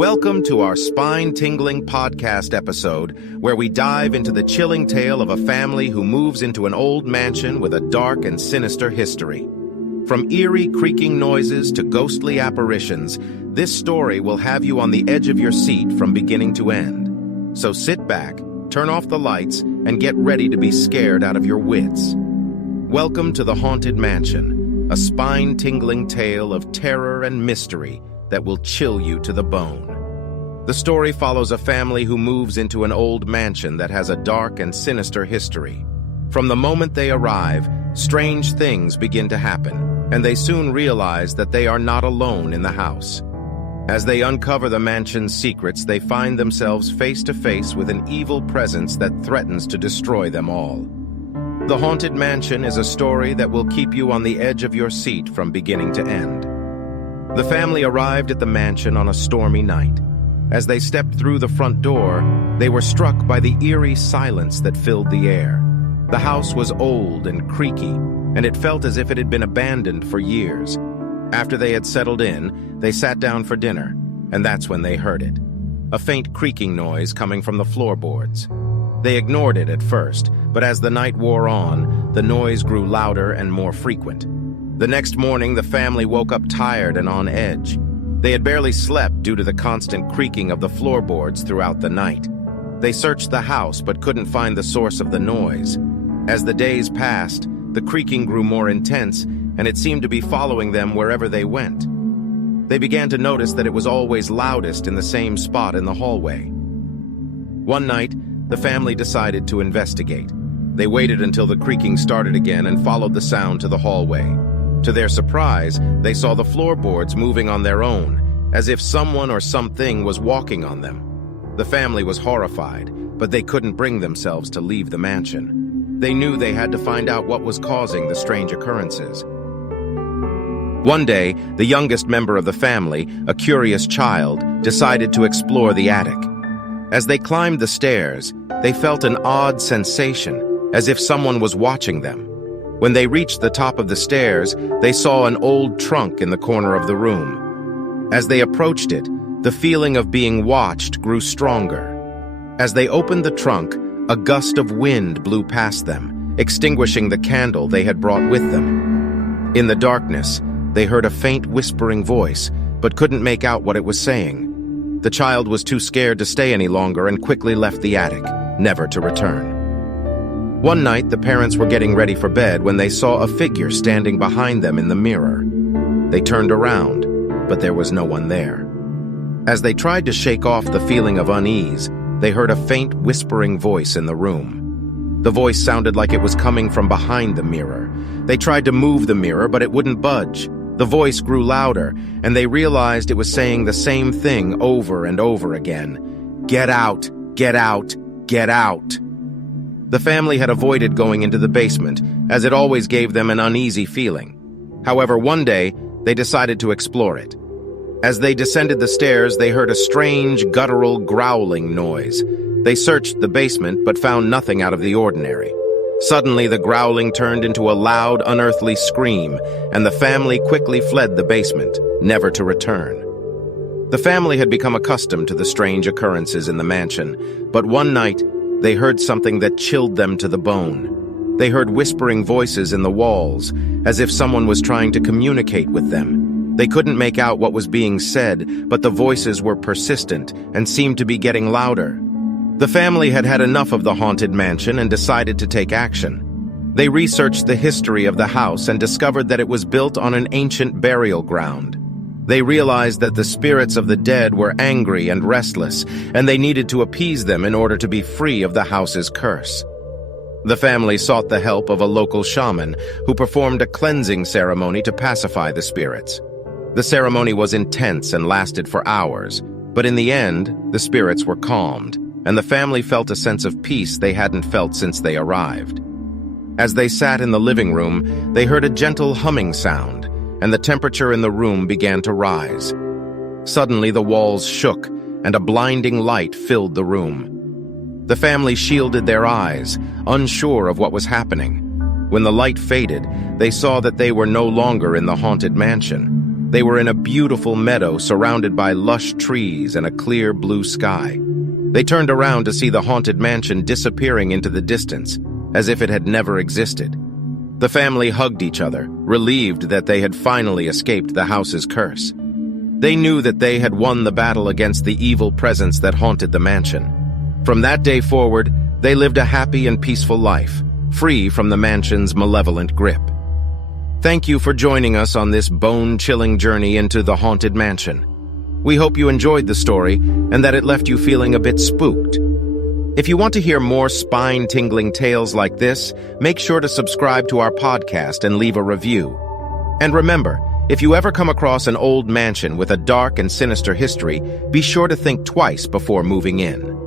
Welcome to our spine-tingling podcast episode, where we dive into the chilling tale of a family who moves into an old mansion with a dark and sinister history. From eerie creaking noises to ghostly apparitions, this story will have you on the edge of your seat from beginning to end. So sit back, turn off the lights, and get ready to be scared out of your wits. Welcome to the Haunted Mansion, a spine-tingling tale of terror and mystery that will chill you to the bone. The story follows a family who moves into an old mansion that has a dark and sinister history. From the moment they arrive, strange things begin to happen, and they soon realize that they are not alone in the house. As they uncover the mansion's secrets, they find themselves face to face with an evil presence that threatens to destroy them all. The Haunted Mansion is a story that will keep you on the edge of your seat from beginning to end. The family arrived at the mansion on a stormy night. As they stepped through the front door, they were struck by the eerie silence that filled the air. The house was old and creaky, and it felt as if it had been abandoned for years. After they had settled in, they sat down for dinner, and that's when they heard it. A faint creaking noise coming from the floorboards. They ignored it at first, but as the night wore on, the noise grew louder and more frequent. The next morning, the family woke up tired and on edge. They had barely slept due to the constant creaking of the floorboards throughout the night. They searched the house but couldn't find the source of the noise. As the days passed, the creaking grew more intense, and it seemed to be following them wherever they went. They began to notice that it was always loudest in the same spot in the hallway. One night, the family decided to investigate. They waited until the creaking started again and followed the sound to the hallway. To their surprise, they saw the floorboards moving on their own, as if someone or something was walking on them. The family was horrified, but they couldn't bring themselves to leave the mansion. They knew they had to find out what was causing the strange occurrences. One day, the youngest member of the family, a curious child, decided to explore the attic. As they climbed the stairs, they felt an odd sensation, as if someone was watching them. When they reached the top of the stairs, they saw an old trunk in the corner of the room. As they approached it, the feeling of being watched grew stronger. As they opened the trunk, a gust of wind blew past them, extinguishing the candle they had brought with them. In the darkness, they heard a faint whispering voice, but couldn't make out what it was saying. The child was too scared to stay any longer and quickly left the attic, never to return. One night, the parents were getting ready for bed when they saw a figure standing behind them in the mirror. They turned around, but there was no one there. As they tried to shake off the feeling of unease, they heard a faint whispering voice in the room. The voice sounded like it was coming from behind the mirror. They tried to move the mirror, but it wouldn't budge. The voice grew louder, and they realized it was saying the same thing over and over again. "Get out! Get out! Get out!" The family had avoided going into the basement, as it always gave them an uneasy feeling. However, one day, they decided to explore it. As they descended the stairs, they heard a strange, guttural, growling noise. They searched the basement, but found nothing out of the ordinary. Suddenly, the growling turned into a loud, unearthly scream, and the family quickly fled the basement, never to return. The family had become accustomed to the strange occurrences in the mansion, but one night, they heard something that chilled them to the bone. They heard whispering voices in the walls, as if someone was trying to communicate with them. They couldn't make out what was being said, but the voices were persistent and seemed to be getting louder. The family had had enough of the haunted mansion and decided to take action. They researched the history of the house and discovered that it was built on an ancient burial ground. They realized that the spirits of the dead were angry and restless, and they needed to appease them in order to be free of the house's curse. The family sought the help of a local shaman who performed a cleansing ceremony to pacify the spirits. The ceremony was intense and lasted for hours, but in the end, the spirits were calmed, and the family felt a sense of peace they hadn't felt since they arrived. As they sat in the living room, they heard a gentle humming sound, and the temperature in the room began to rise. Suddenly, the walls shook, and a blinding light filled the room. The family shielded their eyes, unsure of what was happening. When the light faded, they saw that they were no longer in the haunted mansion. They were in a beautiful meadow surrounded by lush trees and a clear blue sky. They turned around to see the haunted mansion disappearing into the distance, as if it had never existed. The family hugged each other, relieved that they had finally escaped the house's curse. They knew that they had won the battle against the evil presence that haunted the mansion. From that day forward, they lived a happy and peaceful life, free from the mansion's malevolent grip. Thank you for joining us on this bone-chilling journey into the haunted mansion. We hope you enjoyed the story and that it left you feeling a bit spooked. If you want to hear more spine-tingling tales like this, make sure to subscribe to our podcast and leave a review. And remember, if you ever come across an old mansion with a dark and sinister history, be sure to think twice before moving in.